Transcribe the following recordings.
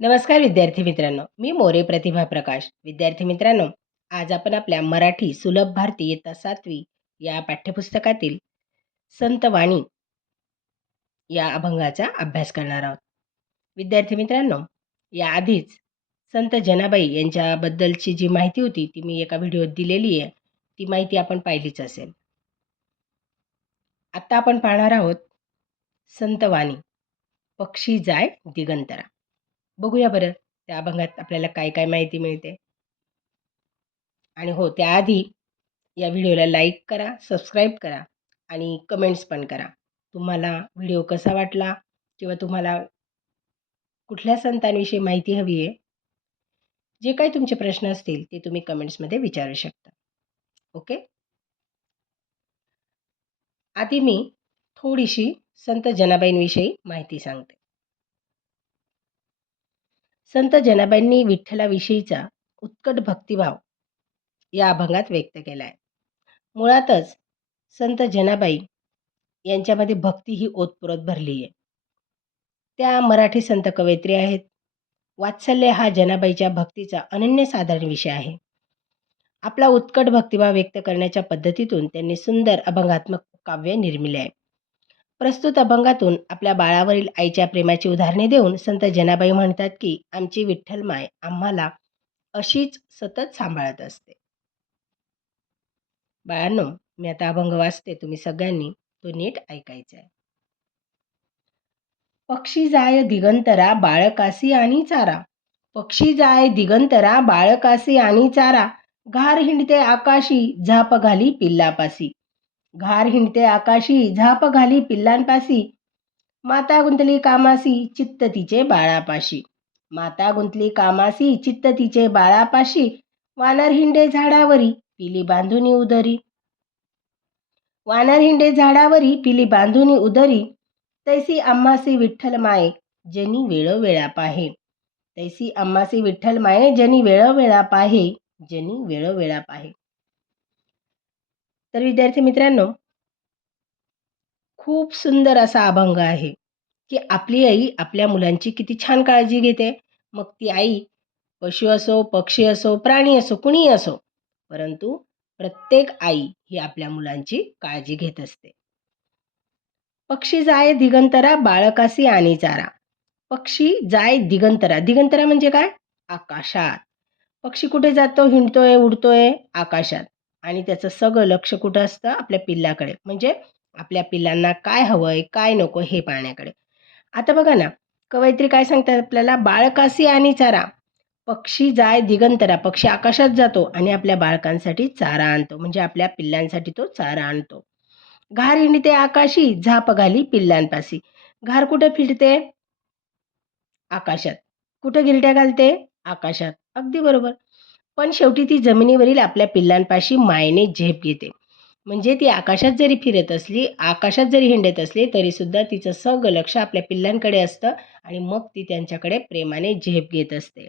नमस्कार विद्यार्थी मित्रांनो, मी मोरे प्रतिभा प्रकाश. विद्यार्थी मित्रांनो, आज आपण आपल्या मराठी सुलभ भारती इयत्ता 7वी या पाठ्यपुस्तकातील संत वाणी या अभंगाचा अभ्यास करणार आहोत. विद्यार्थी मित्रांनो, याआधीच संत जनाबाई यांच्याबद्दलची जी माहिती होती ती मी एका व्हिडिओत दिलेली आहे. ती माहिती आपण पाहिलीच असेल. आता आपण पाहणार आहोत संत वाणी, पक्षी जाय दिगंतरा. बघूया बरं त्या अभंगात आपल्याला काय काय माहिती मिळते. आणि हो, त्याआधी या व्हिडिओला लाईक करा, सबस्क्राईब करा आणि कमेंट्स पण करा. तुम्हाला व्हिडिओ कसा वाटला किंवा तुम्हाला कुठल्या संतांविषयी माहिती हवी आहे, जे काही तुमचे प्रश्न असतील ते तुम्ही कमेंट्समध्ये विचारू शकता. ओके. आधी मी थोडीशी संत जनाबाईंविषयी माहिती सांगते. संत जनाबाईंनी विठ्ठलाविषयीचा उत्कट भक्तिभाव या अभंगात व्यक्त केला आहे. मुळातच संत जनाबाई यांच्यामध्ये भक्ती ही ओतप्रोत भरली आहे. त्या मराठी संत कवयित्री आहेत. वात्सल्य हा जनाबाईच्या भक्तीचा अनन्यसाधारण विषय आहे. आपला उत्कट भक्तिभाव व्यक्त करण्याच्या पद्धतीतून त्यांनी सुंदर अभंगात्मक काव्य निर्मिले आहे. प्रस्तुत अभंगातून आपल्या बाळावरील आईच्या प्रेमाची उदाहरणे देऊन संत जनाबाई म्हणतात की आमची विठ्ठलमाय आम्हाला अशीच सतत सांभाळत असते. बाळांनो, मी आता अभंग वाचते, तुम्ही सगळ्यांनी तो नीट ऐकायचा आहे. पक्षी जाय दिगंतरा बाळकासी आणि चारा. पक्षी जाय दिगंतरा बाळकासी आणि चारा. घार हिंडते आकाशी झाप घाली पिल्लापासी. घार हिंडते आकाशी झाप घाली पिल्लांपासी. माता गुंतली कामासी चित्त तिचे बाळापाशी. माता गुंतली कामासी चित्त तिचे बाळापाशी. वानर हिंडे झाडावरी पिली बांधुनी उदरी. वानर हिंडे झाडावरी पिली बांधुनी उदरी. तैसी आम्हासी विठ्ठल माये जनी वेळोवेळा पाहे. तैसी आम्हासी विठ्ठल माये जनी वेळोवेळा पाहे. जनी वेळोवेळा पाहे. तर विद्यार्थी मित्रांनो, खूप सुंदर असा अभंग आहे की आपली आई आपल्या मुलांची किती छान काळजी घेते. मग ती आई पशु असो, पक्षी असो, प्राणी असो, कुणीही असो, परंतु प्रत्येक आई ही आपल्या मुलांची काळजी घेत असते. पक्षी जाय दिगंतरा बाळकासी आणि चारा. पक्षी जाय दिगंतरा. दिगंतरा म्हणजे काय? आकाशात. पक्षी कुठे जातो? हिंडतोय, उडतोय आकाशात. आणि त्याचं सगळं लक्ष कुठं असतं? आपल्या पिल्लाकडे. म्हणजे आपल्या पिल्लांना काय हवंय, काय नको हे पाहण्याकडे. आता बघा ना, कवयित्री काय सांगतात आपल्याला? बाळकासी आणि चारा. पक्षी जाय दिगंतरा. पक्षी आकाशात जातो आणि आपल्या बाळकांसाठी चारा आणतो. म्हणजे आपल्या पिल्लांसाठी तो चारा आणतो. घार हिंडते आकाशी झाप घाली पिल्लांपासी. घार कुठे फिरते? आकाशात. कुठे गिरट्या घालते? आकाशात. अगदी बरोबर. पण शेवटी ती जमिनीवरील आपल्या पिल्लांपाशी मायेने झेप घेते. म्हणजे ती आकाशात जरी फिरत असली, आकाशात जरी हिंडत असली, तरी सुद्धा तिचं सगळं लक्ष आपल्या पिल्लांकडे असतं आणि मग ती त्यांच्याकडे प्रेमाने झेप घेत असते.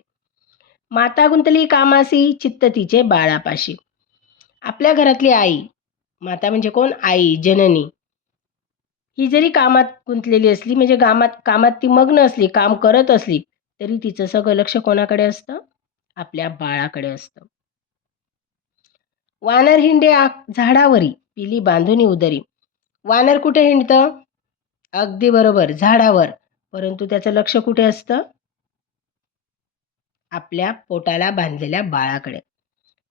माता गुंतली कामासी चित्त तिचे बाळापाशी. आपल्या घरातली आई, माता म्हणजे कोण? आई, जननी. ही जरी कामात गुंतलेली असली, म्हणजे कामात ती मग्न असली, काम करत असली, तरी तिचं सगळं लक्ष कोणाकडे असतं? आपल्या बाळाकडे असतं. वानर हिंडे झाडावरी पिली बांधुनी उदरी. वानर कुठे हिंडतं? अगदी बरोबर, झाडावर. परंतु त्याचं लक्ष कुठे असतं? आपल्या पोटाला बांधलेल्या बाळाकडे.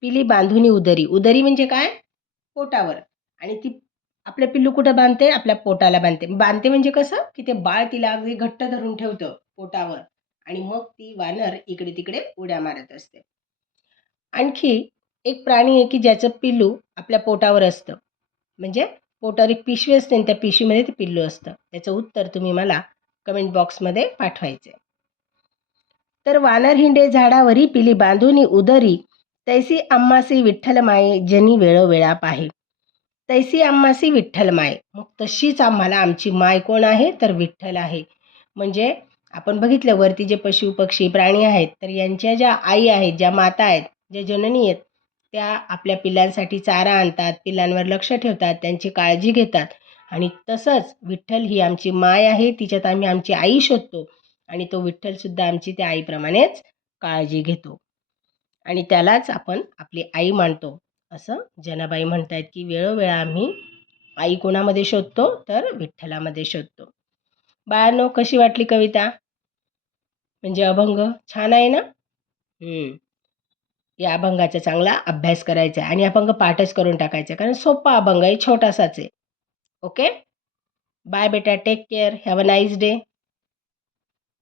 पिली बांधुनी उदरी. उदरी म्हणजे काय? पोटावर. आणि ती आपलं पिल्लू कुठं बांधते? आपल्या पोटाला बांधते. बांधते म्हणजे कसं? की ते बाळ तिला अगदी घट्ट धरून ठेवतं पोटावर आणि मग ती वानर इकडे तिकडे उड्या मारत असते. आणखी एक प्राणी आहे की ज्याचं पिल्लू आपल्या पोटावर असतं. म्हणजे पोटावर एक पिशवी असते आणि त्या पिशवीमध्ये ते पिल्लू असतं. त्याचं उत्तर तुम्ही मला कमेंट बॉक्समध्ये पाठवायचं आहे. तर वानर हिंडे झाडावरी पिली बांधुनी उदरी. तैसी आम्हासी विठ्ठल माये जनी वेळोवेळा पाहे. तैसी आम्हासी विठ्ठल माय. मग तशीच आम्हाला आमची माय कोण आहे? तर विठ्ठल आहे. म्हणजे आपण बघितलं वरती जे पशु पक्षी प्राणी आहेत, तर यांच्या ज्या आई आहेत, ज्या माता आहेत, ज्या जननी आहेत, त्या आपल्या पिल्लांसाठी चारा आणतात, पिल्लांवर लक्ष ठेवतात, त्यांची काळजी घेतात. आणि तसंच विठ्ठल ही आमची माय आहे, तिच्यात आम्ही आमची आई शोधतो. आणि तो विठ्ठलसुद्धा आमची त्या आईप्रमाणेच काळजी घेतो आणि त्यालाच आपण आपली आई मानतो. असं जनाबाई म्हणतात की वेळोवेळा आम्ही आई कोणामध्ये शोधतो तर विठ्ठलामध्ये शोधतो. बाळांनो, कशी वाटली कविता? म्हणजे अभंग छान आहे ना? हं. या अभंगाचा चांगला अभ्यास करायचा आहे आणि अभंग पाठच करून टाकायचा कारण सोपा अभंग आहे, छोटासाच आहे. ओके? बाय बेटा, take care, have a nice day.